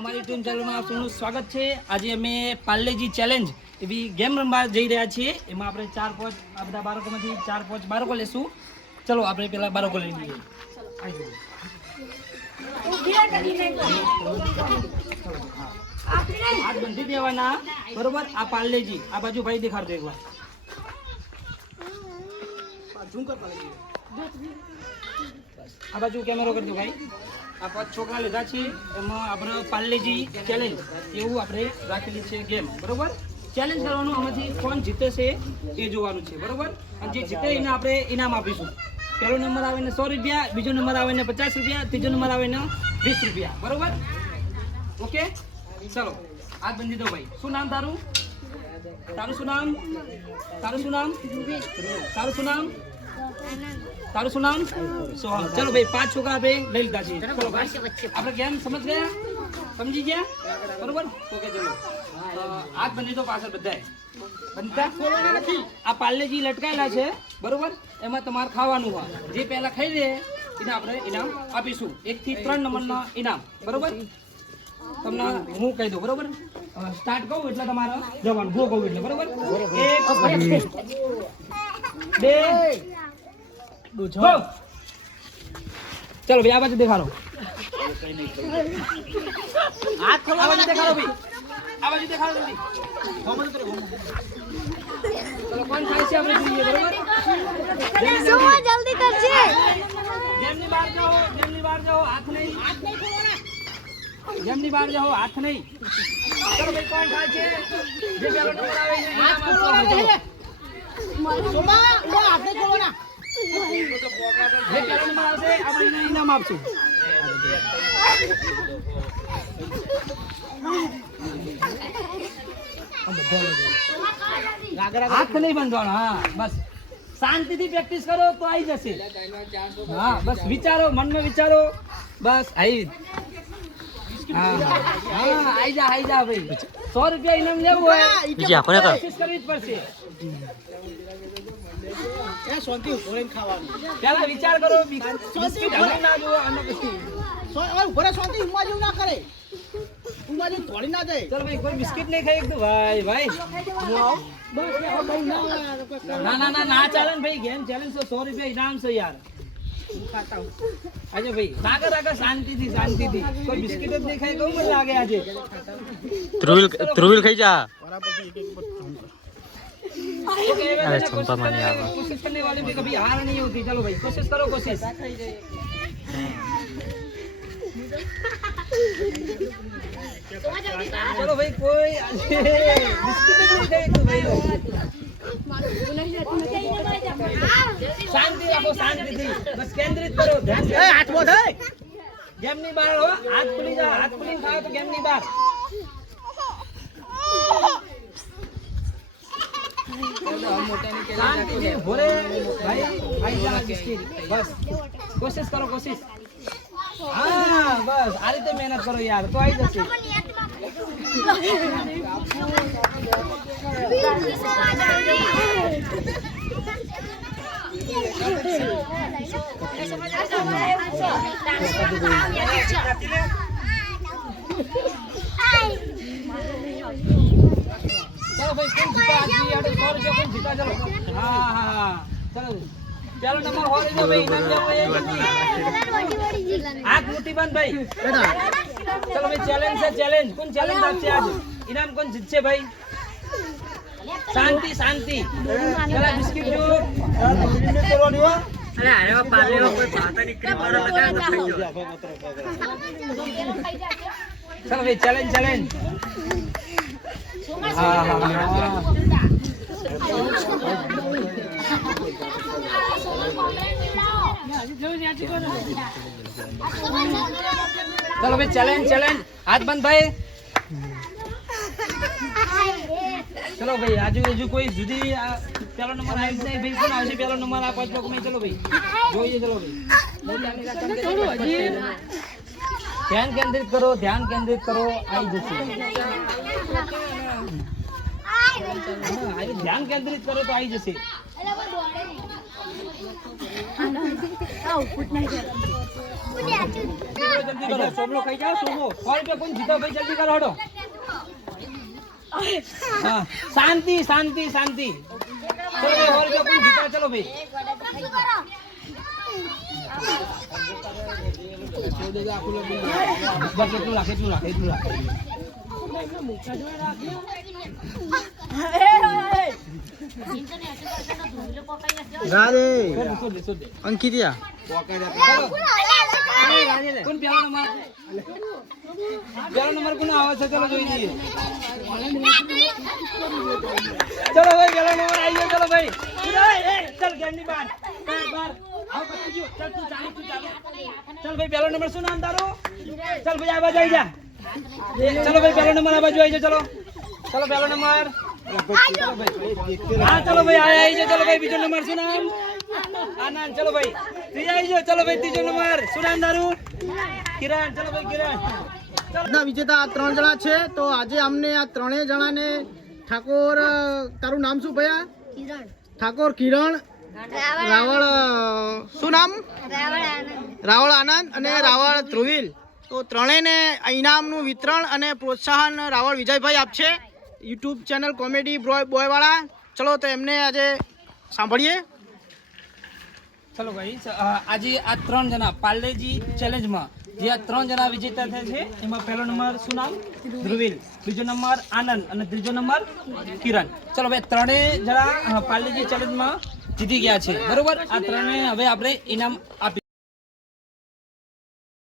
અમારી ટીમ ચેનલમાં આપ સૌનું સ્વાગત છે। આજે અમે પાર્લેજી ચેલેન્જ એવી ગેમ રમવા જઈ રહ્યા છીએ। એમાં આપણે 4-5 આ બધા બાળકોમાંથી 4-5 બાળકો લેશું। ચલો આપણે પેલા બાળકો લઈ લઈએ। હાથ બંધી દેવાના બરોબર। આ પાર્લેજી આ બાજુ ભાઈ દેખાડજો એકવાર। આ બાજુ કેમેરો કરજો ભાઈ। આ 5 છોકરા લીધા છે એમાં આપણે પાર્લેજી ચેલેન્જ એવું આપણે રાખેલી છે ગેમ બરોબર। ચેલેન્જ કરવાનું આમાંથી કોણ જીતે છે એ જોવાનું છે બરોબર। અને જે જીતે એને આપણે ઇનામ આપીશું। પહેલો નંબર આવે ને 100 રૂપિયા, બીજો નંબર આવે ને 50 રૂપિયા, ત્રીજો નંબર આવે ને 20 રૂપિયા બરોબર। ઓકે ચલો હાથ બંધી દો ભાઈ। શું નામ તારું? તારું શું નામ? તારું શું નામ? તારું શું નામ? તારું શું નામ? સોહમ। ચલો ભાઈ 5 છોકરા આપણે લઈ લીધા છે। ચલો ભાઈ આપણે ગેમ સમજ ગયા, સમજી ગયા બરોબર। ઓકે ચલો હાથ બંધી દો પાછળ બધાય બનતા નથી। આ પાર્લેજી લટકાયેલા છે બરોબર। એમાં તમારે ખાવાનું હોય, જે પહેલા ખાઈ લે એને આપણે ઇનામ આપીશું। 1 થી 3 નંબરના ઇનામ બરોબર। તમને હું કહી દઉં બરોબર। સ્ટાર્ટ કહું એટલે તમારે જવાનું, હું કહું એટલે બરોબર। 1 2 चलो भैया आवाज दिखा लो। हाथ खोलो, आवाज दिखा लो भाई, आवाज दिखा लो जल्दी। चलो कौन खाई से हमने જોઈએ બરોબર। जल्दी कर जे। જેમની બહાર જાઓ, જેમની બહાર જાઓ, હાથ નહીં ખોલવાના। જેમની બહાર જાઓ હાથ નહીં। ચલો ભાઈ કોણ ખાય છે? જે પેલો નંબર આવે એને હાથ ખોલવાના। सोमा वो हाथ नहीं खोलना। જે પેલો નંબર આવશે આપણે એને ઇનામ આપશું। હાથ નહીં બંધવાનો। હા બસ શાંતિથી પ્રેક્ટિસ કરો તો આવી જશે। હા બસ વિચારો, મનમાં વિચારો બસ આવી। હા હા આવી જા ભાઈ। 100 રૂપિયા ઇનામ લેવું હોય કોશિશ કરવી જ પડશે। शांति उभरे खावानी પહેલા વિચાર કરો, બિસ્કિટ હલી ના જો અને પછી उभरे शांति उमाजू ना करे, उमाजू थोड़ी ना दे। ચલ ભાઈ કોઈ બિસ્કિટ નહીં ખાઈ એકદમ ભાઈ ભાઈ। ના ના ના ના ચાલે ને ભાઈ। ગેમ ચેલેન્જ તો 100 રૂપિયા ઇનામ છે યાર। આજે ભાઈ સાગર આગળ શાંતિથી શાંતિથી કોઈ બિસ્કિટ જ નહીં ખાઈ કેવું મને લાગે આજે। ધ્રુવિલ ખાઈ જા। अरे चंपा मानी आवा। कोशिश करने वाले में कभी हार नहीं होती। चलो भाई कोशिश करो, कोशिश। चलो भाई कोई बिस्किट नहीं खाए तो भाई शांति रखो, शांति थी बस केंद्रित करो, ध्यान से। हाथ बोध है गेम नहीं बाहर हो, हाथ खुली जा, हाथ खुली खाओ तो गेम नहीं बाहर। शांति भोरे भाई भाई जा बिस्किट बस कोशिश करो, कोशिश। हाँ बस आ रही तो मेहनत करो यार तो आई जैसे। चलो भाई कौन जीता आज भी? 100 रुपया कौन जीता? चलो हाँ हाँ हाँ चलो चलो नंबर हो रही है भाई। इनाम ले हाथ मुट्ठी बंद भाई। चलो भाई चैलेंज है, चैलेंज कौन चैलेंज आपसे आज इनाम कौन जीतছে भाई? शांति शांति। चला बिस्किट जो अरे अरे वो पाले वो कोई बात नहीं क्रीम वाला लगा तो खाई जो। चलो भाई चैलेंज चैलेंज। हाँ हाँ चलो भाई चैलेंज चैलेंज। हाथ बंद भाई। चलो भाई आजू बाजू कोई जुदी पेलो नंबर आई नहीं भाई। कौन आवશે पेलो नंबर आ 5 लोग में? चलो भाई જોઈએ। चलो भाई ध्यान केंद्रित करो, ध्यान केंद्रित करो आई जैसे। ध्यान केंद्रित करो तो आई जैसे। જલ્દી કરો સોમલો ખાઈ જાઓ સોમો 100 રૂપિયા કોણ જીતો ભાઈ જલ્દી કરો હડો હા શાંતિ શાંતિ શાંતિ ચલો ભાઈ 100 રૂપિયા કોણ જીતો ચલો ભાઈ બસ એટલું રાખે રાધે સોદે અંકિતિયા કોણ પેલો નંબર કોનો આવે છે ચલો જોઈ લઈએ ચલો ભાઈ પેલો નંબર આવી ગયો ચલો ભાઈ ચલ ગેમની બહાર આવ પતી ગયો ચલ તું ચાલી ચલ ભાઈ પેલો નંબર શું નામ તારું ચલ ભાઈ આ બાજુ આવી જા ચલો ભાઈ પેલો નંબર આ બાજુ આવી જા ચલો પેલો નંબર હા ચલો ભાઈ આવી જાઓ ચલો ભાઈ બીજો નંબર શું નામ આનંદ ચલો ભાઈ ત્રીજો આવી જાઓ ચલો ભાઈ ત્રીજો નંબર શું નામ તારું કિરણ ચલો ભાઈ કિરણ ના વિજેતા આ 3 જણા છે તો આજે અમને આ ત્રણેય જણાને ઠાકોર તારું નામ શું ભૈયા ઠાકોર કિરણ રાવળ શું નામ રાવળ આનંદ અને રાવળ ધ્રુવીલ તો ત્રણેયને ઇનામનું વિતરણ અને પ્રોત્સાહન રાવળ વિજયભાઈ આપશે યુટ્યુબ ચેનલ કોમેડી બોયવાળા ચલો તો એમને આજે સાંભળીએ ચલો ભાઈ આજે આ 3 જણા પાર્લેજી ચેલેન્જમાં જે આ 3 જણા વિજેતા થયા છે એમાં પહેલો નંબર શું નામ ધ્રુવીલ બીજો નંબર આનંદ અને ત્રીજો નંબર કિરણ ચલો ભાઈ ત્રણેય જણા પાર્લેજી ચેલેન્જમાં જીતી ગયા છે બરોબર આ ત્રણે હવે આપણે ઇનામ આપી